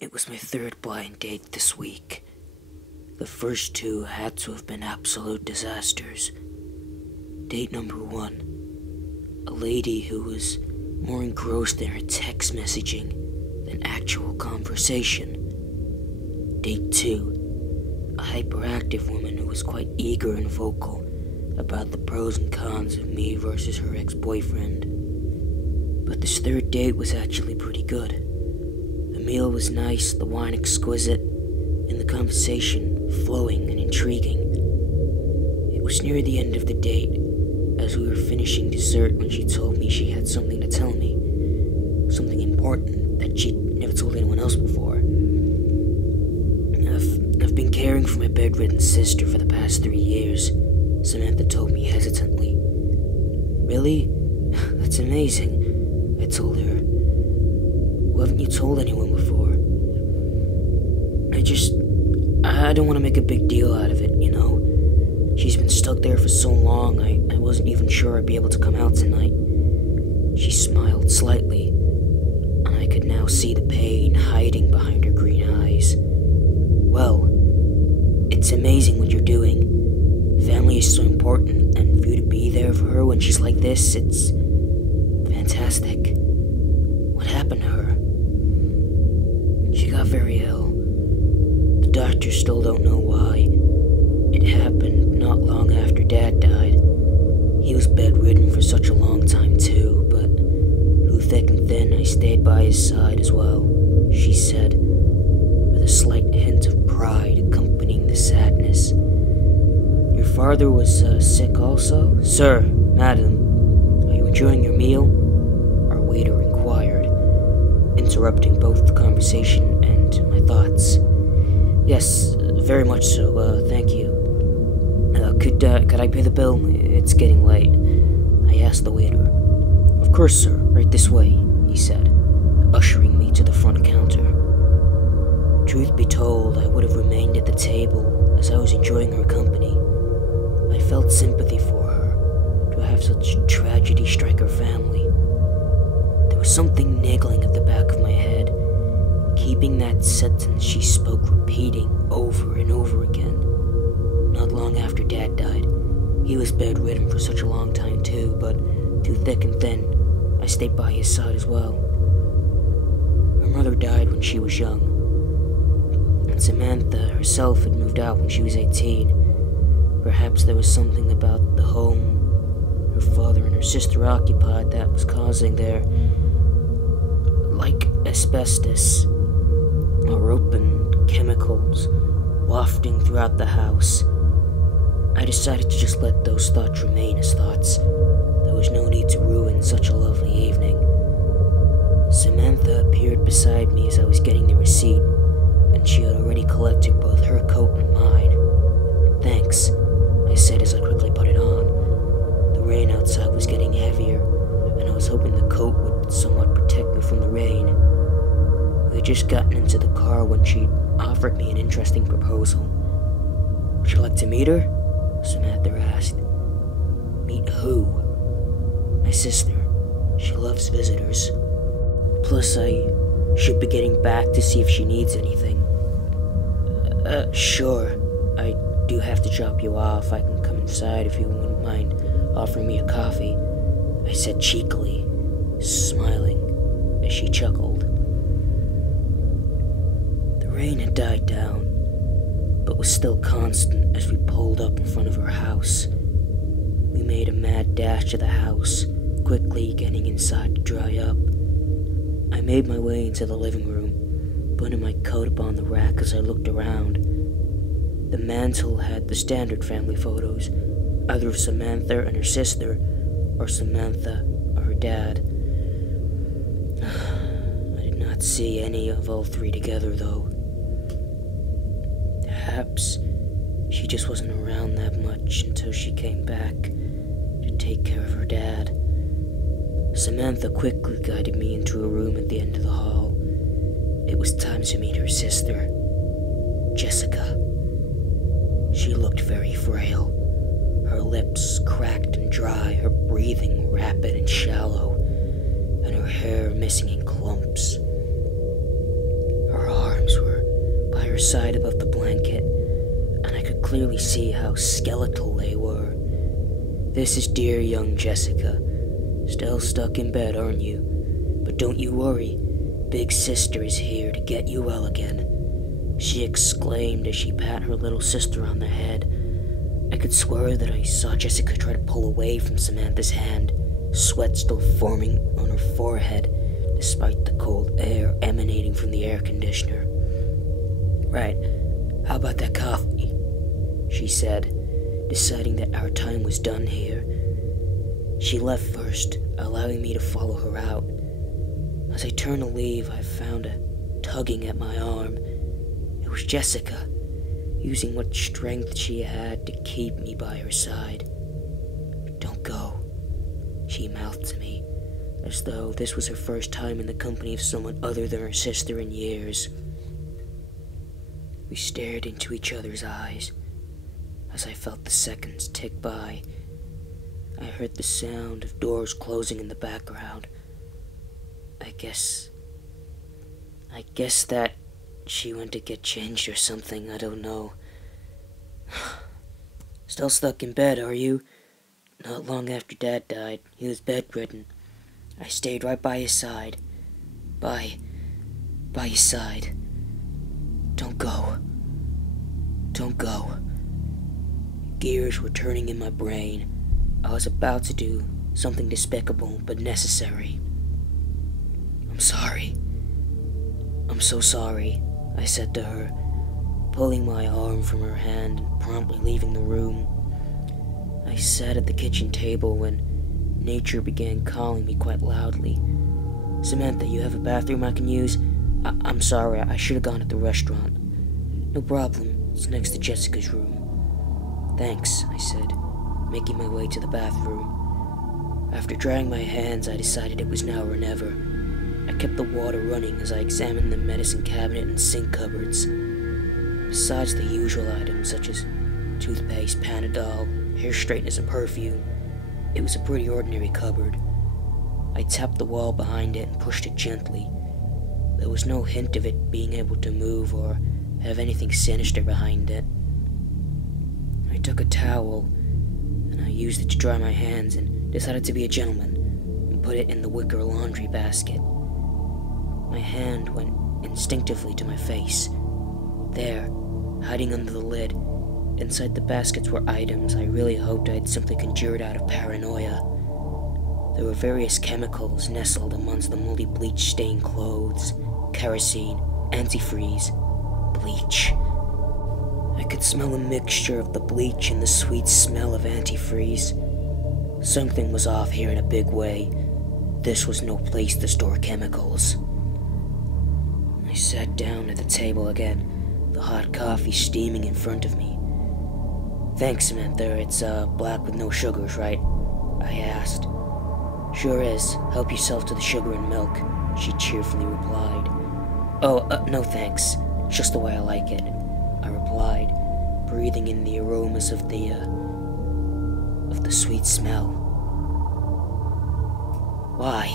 It was my third blind date this week. The first two had to have been absolute disasters. Date number one, a lady who was more engrossed in her text messaging than actual conversation. Date two, a hyperactive woman who was quite eager and vocal about the pros and cons of me versus her ex-boyfriend. But this third date was actually pretty good. The meal was nice, the wine exquisite, and the conversation flowing and intriguing. It was near the end of the date, as we were finishing dessert, when she told me she had something to tell me. Something important that she'd never told anyone else before. I've been caring for my bedridden sister for the past 3 years, Samantha told me hesitantly. Really? That's amazing, I told her. Well, haven't you told anyone before? I don't want to make a big deal out of it, you know? She's been stuck there for so long, I wasn't even sure I'd be able to come out tonight. She smiled slightly, and I could now see the pain hiding behind her green eyes. Well, it's amazing what you're doing. Family is so important, and for you to be there for her when she's like this, it's fantastic. What happened to her? She got very ill. The doctors still don't know why. It happened not long after Dad died. He was bedridden for such a long time too, but through thick and thin I stayed by his side as well, she said, with a slight hint of pride accompanying the sadness. Your father was sick also? Sir, madam, are you enjoying your meal? Our waiter inquired, interrupting both the conversation and my thoughts. Yes, very much so, thank you. Could I pay the bill? It's getting late. I asked the waiter. Of course, sir, right this way, he said, ushering me to the front counter. Truth be told, I would have remained at the table as I was enjoying her company. I felt sympathy for her, to have such tragedy strike her family. There was something niggling at the back of my head, keeping that sentence she spoke repeating over and over again. Not long after Dad died, he was bedridden for such a long time too, but through thick and thin, I stayed by his side as well. Her mother died when she was young, and Samantha herself had moved out when she was 18. Perhaps there was something about the home her father and her sister occupied that was causing their, like asbestos, or open chemicals wafting throughout the house. I decided to just let those thoughts remain as thoughts. There was no need to ruin such a lovely evening. Samantha appeared beside me as I was getting the receipt, and she had already collected both her coat and mine. Thanks, I said as I quickly put it on. The rain outside was getting heavier, and I was hoping the coat would somewhat protect me from the rain. We had just gotten into the car when she offered me an interesting proposal. Would you like to meet her? Samantha asked. Meet who? My sister. She loves visitors. Plus, I should be getting back to see if she needs anything. Sure. I do have to drop you off. I can come inside if you wouldn't mind offering me a coffee, I said cheekily, smiling as she chuckled. The rain had died down, but was still constant as we pulled up in front of her house. We made a mad dash to the house, quickly getting inside to dry up. I made my way into the living room, putting my coat upon the rack as I looked around. The mantel had the standard family photos, either of Samantha and her sister, or Samantha or her dad. I did not see any of all three together, though. Perhaps she just wasn't around that much until she came back to take care of her dad. Samantha quickly guided me into a room at the end of the hall. It was time to meet her sister, Jessica. She looked very frail, her lips cracked and dry, her breathing rapid and shallow, and her hair missing in clumps. Her heart her side above the blanket, and I could clearly see how skeletal they were. "This is dear young Jessica. Still stuck in bed, aren't you? But don't you worry. Big Sister is here to get you well again," she exclaimed as she pat her little sister on the head. I could swear that I saw Jessica try to pull away from Samantha's hand, sweat still forming on her forehead, despite the cold air emanating from the air conditioner. "Right, how about that coffee?" she said, deciding that our time was done here. She left first, allowing me to follow her out. As I turned to leave, I found a tugging at my arm. It was Jessica, using what strength she had to keep me by her side. "Don't go," she mouthed to me, as though this was her first time in the company of someone other than her sister in years. We stared into each other's eyes. As I felt the seconds tick by, I heard the sound of doors closing in the background. I guess that she went to get changed or something, I don't know. "Still stuck in bed, are you?" "Not long after Dad died, he was bedridden. I stayed right by his side. By his side. Don't go. Don't go." Gears were turning in my brain. I was about to do something despicable but necessary. "I'm sorry. I'm so sorry," I said to her, pulling my arm from her hand and promptly leaving the room. I sat at the kitchen table when nature began calling me quite loudly. "Samantha, you have a bathroom I can use?" I'm sorry, I should have gone at the restaurant." "No problem, it's next to Jessica's room." "Thanks," I said, making my way to the bathroom. After drying my hands, I decided it was now or never. I kept the water running as I examined the medicine cabinet and sink cupboards. Besides the usual items such as toothpaste, Panadol, hair straighteners, and perfume, it was a pretty ordinary cupboard. I tapped the wall behind it and pushed it gently. There was no hint of it being able to move or have anything sinister behind it. I took a towel, and I used it to dry my hands and decided to be a gentleman and put it in the wicker laundry basket. My hand went instinctively to my face. There, hiding under the lid, inside the baskets were items I really hoped I'd simply conjured out of paranoia. There were various chemicals nestled amongst the moldy bleach-stained clothes, kerosene, antifreeze, bleach. I could smell a mixture of the bleach and the sweet smell of antifreeze. Something was off here in a big way. This was no place to store chemicals. I sat down at the table again, the hot coffee steaming in front of me. "Thanks, Samantha. It's black with no sugars, right?" I asked. "Sure is. Help yourself to the sugar and milk," she cheerfully replied. "Oh, no thanks. Just the way I like it," I replied, breathing in the aromas of the sweet smell. Why?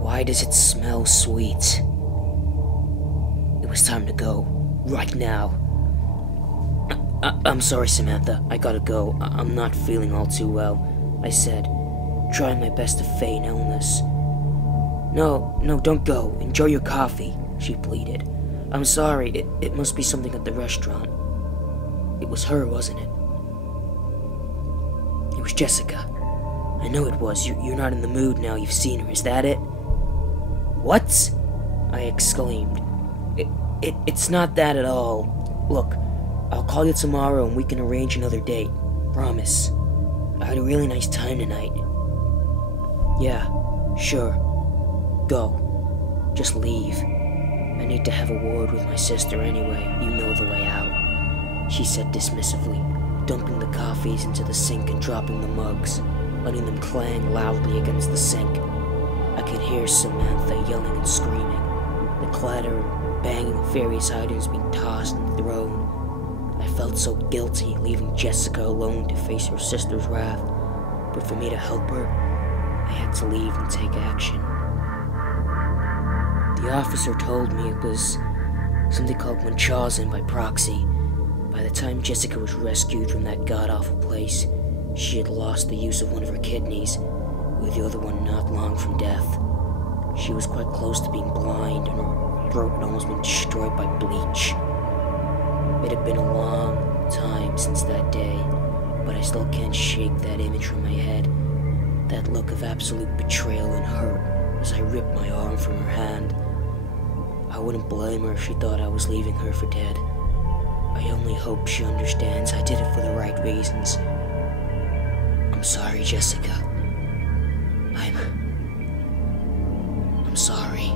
Why does it smell sweet? It was time to go. Right now. I'm sorry, Samantha. I gotta go. I'm not feeling all too well," I said, trying my best to feign illness. No, don't go. Enjoy your coffee," she pleaded. "I'm sorry. It must be something at the restaurant." It was her, wasn't it? It was Jessica. I know it was. You're not in the mood now you've seen her. Is that it? "What?" I exclaimed. It's not that at all. Look, I'll call you tomorrow and we can arrange another date. Promise. I had a really nice time tonight." "Yeah, sure. Go. Just leave. I need to have a word with my sister anyway. You know the way out," she said dismissively, dumping the coffees into the sink and dropping the mugs, letting them clang loudly against the sink. I could hear Samantha yelling and screaming, the clatter and banging of various items being tossed and thrown. I felt so guilty leaving Jessica alone to face her sister's wrath, but for me to help her, I had to leave and take action. The officer told me it was something called Munchausen by proxy. By the time Jessica was rescued from that god-awful place, she had lost the use of one of her kidneys, with the other one not long from death. She was quite close to being blind, and her throat had almost been destroyed by bleach. It had been a long time since that day, but I still can't shake that image from my head. That look of absolute betrayal and hurt as I ripped my arm from her hand. I wouldn't blame her if she thought I was leaving her for dead. I only hope she understands I did it for the right reasons. I'm sorry, Jessica. I'm sorry.